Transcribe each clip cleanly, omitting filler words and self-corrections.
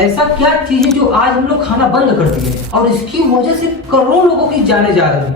ऐसा क्या चीज है जो आज हम लोग खाना बंद कर दिए और इसकी वजह से करोड़ों लोगों की जाने जा रही है।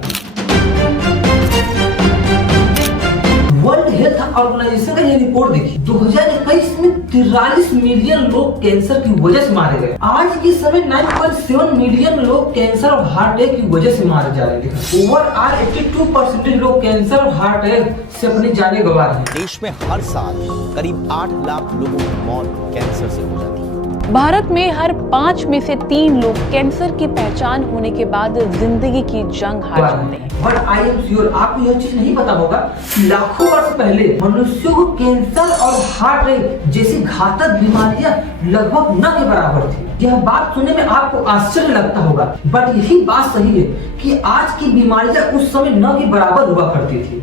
वर्ल्ड हेल्थ ऑर्गेनाइजेशन का ये रिपोर्ट देखिए, 2021 में 43 मिलियन लोग कैंसर की वजह से मारे गए। आज के समय 9.7 मिलियन लोग कैंसर और हार्ट अटैक की वजह से मारे जा रहे हैं। ओवरऑल 82% लोग कैंसर और हार्ट अटैक से अपनी जाने गंवा रहे हैं। देश में हर साल करीब 8 लाख लोगों की मौत कैंसर से हो जाती है। भारत में हर 5 में से 3 लोग कैंसर की पहचान होने के बाद जिंदगी की जंग हार जाते हैं। बट आई एम श्योर आपको यह चीज नहीं पता होगा, लाखों वर्ष पहले मनुष्यों को कैंसर और हार्ट अटैक जैसी घातक बीमारियां लगभग न के बराबर थी। यह बात सुनने में आपको आश्चर्य लगता होगा, बट यही बात सही है कि आज की बीमारियां उस समय न के बराबर हुआ करती थी।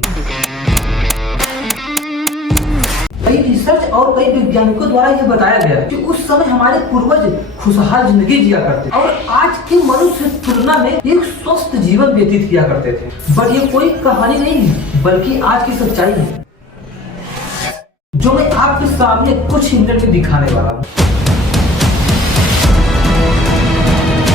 कई रिसर्च और कई वैज्ञानिकों द्वारा यह बताया गया कि उस समय हमारे पूर्वज खुशहाल जिंदगी जिया करते और आज के मनुष्य तुलना में एक स्वस्थ जीवन व्यतीत किया करते थे। बट ये कोई कहानी नहीं है, बल्कि आज की सच्चाई है जो मैं आपके सामने कुछ मिनट में दिखाने वाला हूँ।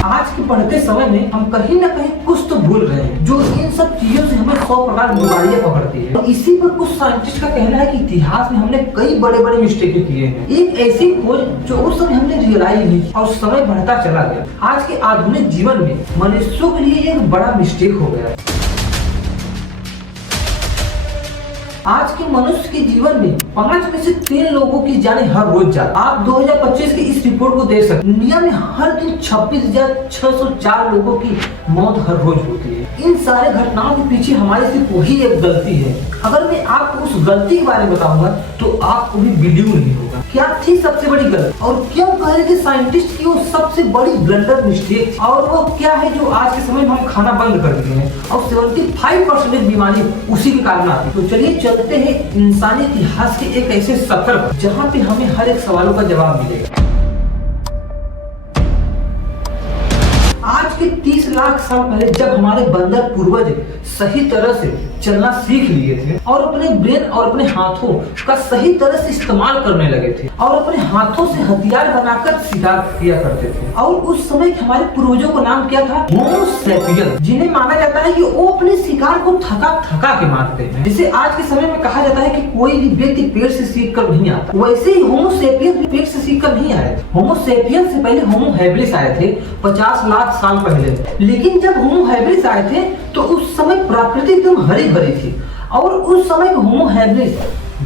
आज के बढ़ते समय में हम कहीं ना कहीं कुछ तो भूल रहे हैं जो इन सब चीजों से हमें 100 प्रकार की बीमारियां पकड़ती है। और इसी पर कुछ साइंटिस्ट का कहना है कि इतिहास में हमने कई बड़े बड़े मिस्टेक किए हैं। एक ऐसी खोज जो उस समय हमने रियलाइज नहीं और समय बढ़ता चला गया। आज के आधुनिक जीवन में मनुष्यों के लिए एक बड़ा मिस्टेक हो गया। आज के मनुष्य के जीवन में 5 में से 3 लोगों की जाने हर रोज जाती। आप 2025 की इस रिपोर्ट को देख सकते हैं। इंडिया में हर दिन 26,604 लोगों की मौत हर रोज होती है। इन सारे घटनाओं के पीछे हमारे सिर्फ वही एक गलती है। अगर मैं आपको उस गलती के बारे में बताऊंगा तो आपको भी बिलीव नहीं होगा। क्या थी सबसे बड़ी गलती और क्यों कह रहे थे साइंटिस्ट की वो सबसे बड़ी ब्लंडर मिस्टेक, और वो क्या है जो आज के समय में हम खाना बंद कर दिए हैं और 75% बीमारी उसी के कारण आती है। तो चलिए चलते हैं इंसानी इतिहास के एक ऐसे सफर पर जहाँ पे हमें हर एक सवालों का जवाब मिलेगा। आज के 30 लाख साल पहले जब हमारे बंदर पूर्वज सही तरह से चलना सीख लिए थे और अपने ब्रेन और अपने हाथों का सही तरह से इस्तेमाल करने लगे थे और अपने हाथों से हथियार बनाकर शिकार किया करते थे, और उस समय हमारे पूर्वजों का नाम क्या था? होमो सेपियंस, जिन्हें माना जाता है कि वो अपने शिकार को थका थका के मारते हैं। जिसे आज के समय में कहा जाता है कि कोई भी व्यक्ति पेड़ से सीख कर नहीं आता, वैसे ही होमो सेपियंस भी पेड़ से सीख कर नहीं आए। होमो सेपियंस से पहले होमो हैबिलिस आए थे 50 लाख साल पहले। लेकिन जब होमो हैबिलिस आए थे तो उस समय प्रकृति एकदम हरी भरी थी और उस समय होमो हैबिलिस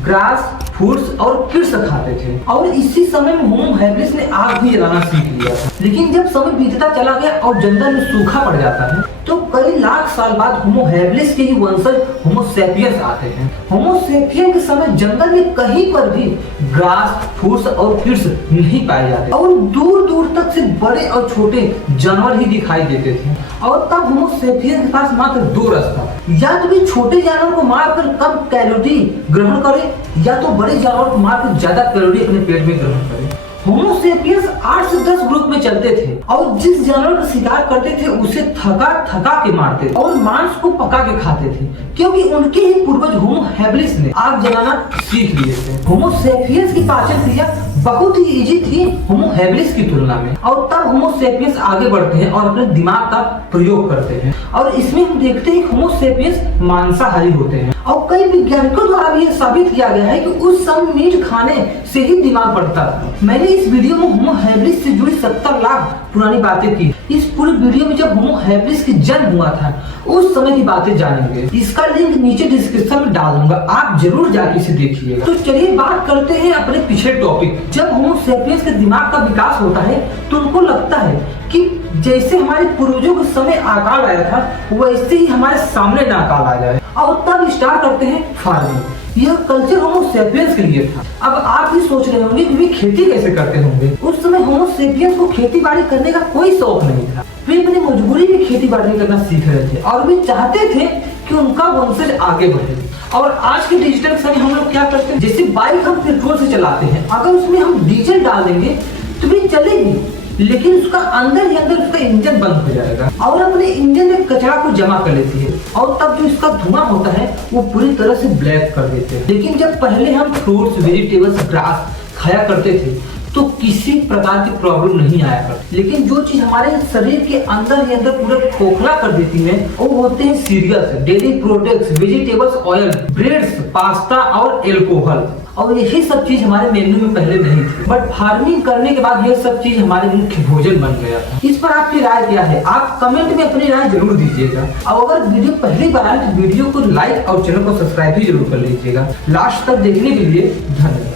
ग्रास, फ्रूट्स और किड्स खाते थे, और इसी समय में होमो हैबिलिस ने आग भी जलाना सीख लिया था। लेकिन जब समय बीतता चला गया और जंगल में सूखा पड़ जाता है तो कई लाख साल बाद होमो हैबिलिस के ही वंशज होमो सेपियंस आते हैं। होमो सेपियंस के समय जंगल में कहीं पर भी ग्रास, फ्रूट्स और किड्स नहीं पाए जाते और दूर दूर तक से बड़े और छोटे जानवर ही दिखाई देते थे। और तब होमो सेपियंस के पास मात्र 2 रास्ता, या तो भी छोटे जानवर को मारकर कम कैलोरी ग्रहण करे या तो बड़े जानवर को मारकर ज्यादा कैलोरी अपने पेट में ग्रहण करे। होमो सेपियंस 8 से 10 ग्रुप में चलते थे और जिस जानवर का शिकार करते थे उसे थका थका के मारते थे और मांस को पका के खाते थे, क्योंकि उनके ही पूर्वज होमो हैबिलिस ने आग जलाना सीख लिए थे। होमो सेपियंस की पाचन क्रिया बहुत ही इजी थी होमो हैबिलिस की तुलना में, और तब होमो सेपियंस आगे बढ़ते हैं और अपने दिमाग का प्रयोग करते हैं, और इसमें हम देखते हैं कि होमो सेपियंस मांसाहारी होते हैं। और कई वैज्ञानिकों द्वारा भी यह साबित किया गया है कि उस समय मीट खाने से ही दिमाग बढ़ता था। मैंने इस वीडियो में होमो हैबिलिस से जुड़ी 70 लाख पुरानी बातें की। इस पूरी वीडियो में जब होमो हैबिलिस की जन्म हुआ था उस समय की बातें जानेंगे। इसका लिंक नीचे डिस्क्रिप्शन में डाल दूंगा, आप जरूर जाके इसे देखिएगा। तो चलिए बात करते हैं अपने पिछले टॉपिक। जब होमो सेपियंस के दिमाग का विकास होता है तो उनको लगता है कि जैसे हमारे पूर्वजों के समय अकाल आया था वैसे ही हमारे सामने ना अकाल आ जाए, और तब स्टार्ट करते हैं फार्मिंग। यह कल्चर होमो सेपियंस के लिए था। अब आप भी सोच रहे होंगे कि वे खेती कैसे करते होंगे। उस समय होमो सेपियंस को खेती बाड़ी करने का कोई शौक नहीं था। वे अपनी मजबूरी में खेती बाड़ी करना सीख रहे थे और वे चाहते थे कि उनका वंशज आगे बढ़े। और आज के डिजिटल समय हम लोग क्या करते हैं, जैसे बाइक हम पेट्रोल से चलाते हैं, अगर उसमें हम डीजल डाल देंगे तो वे चलेगी, लेकिन उसका अंदर ही अंदर उसका इंजन बंद हो जाएगा और अपने इंजन में कचरा को जमा कर लेती है, और तब जो इसका धुआं होता है वो पूरी तरह से ब्लैक कर देते हैं। लेकिन जब पहले हम फ्रूट्स, वेजिटेबल्स, ग्रास खाया करते थे तो किसी प्रकार की प्रॉब्लम नहीं आया करती। लेकिन जो चीज हमारे शरीर के अंदर ही अंदर पूरा खोखला कर देती है वो होते हैं cereals, dairy products, vegetables, oil, breads, pasta और एल्कोहल। और यही सब चीज हमारे मेन्यू में पहले नहीं थी, बट फार्मिंग करने के बाद ये सब चीज हमारे मुख्य भोजन बन गया था। इस पर आपकी राय क्या है? आप कमेंट में अपनी राय जरूर दीजिएगा। और अगर वीडियो पहली बार आए तो वीडियो को लाइक और चैनल को सब्सक्राइब भी जरूर कर लीजिएगा। लास्ट तक देखने के लिए धन्यवाद।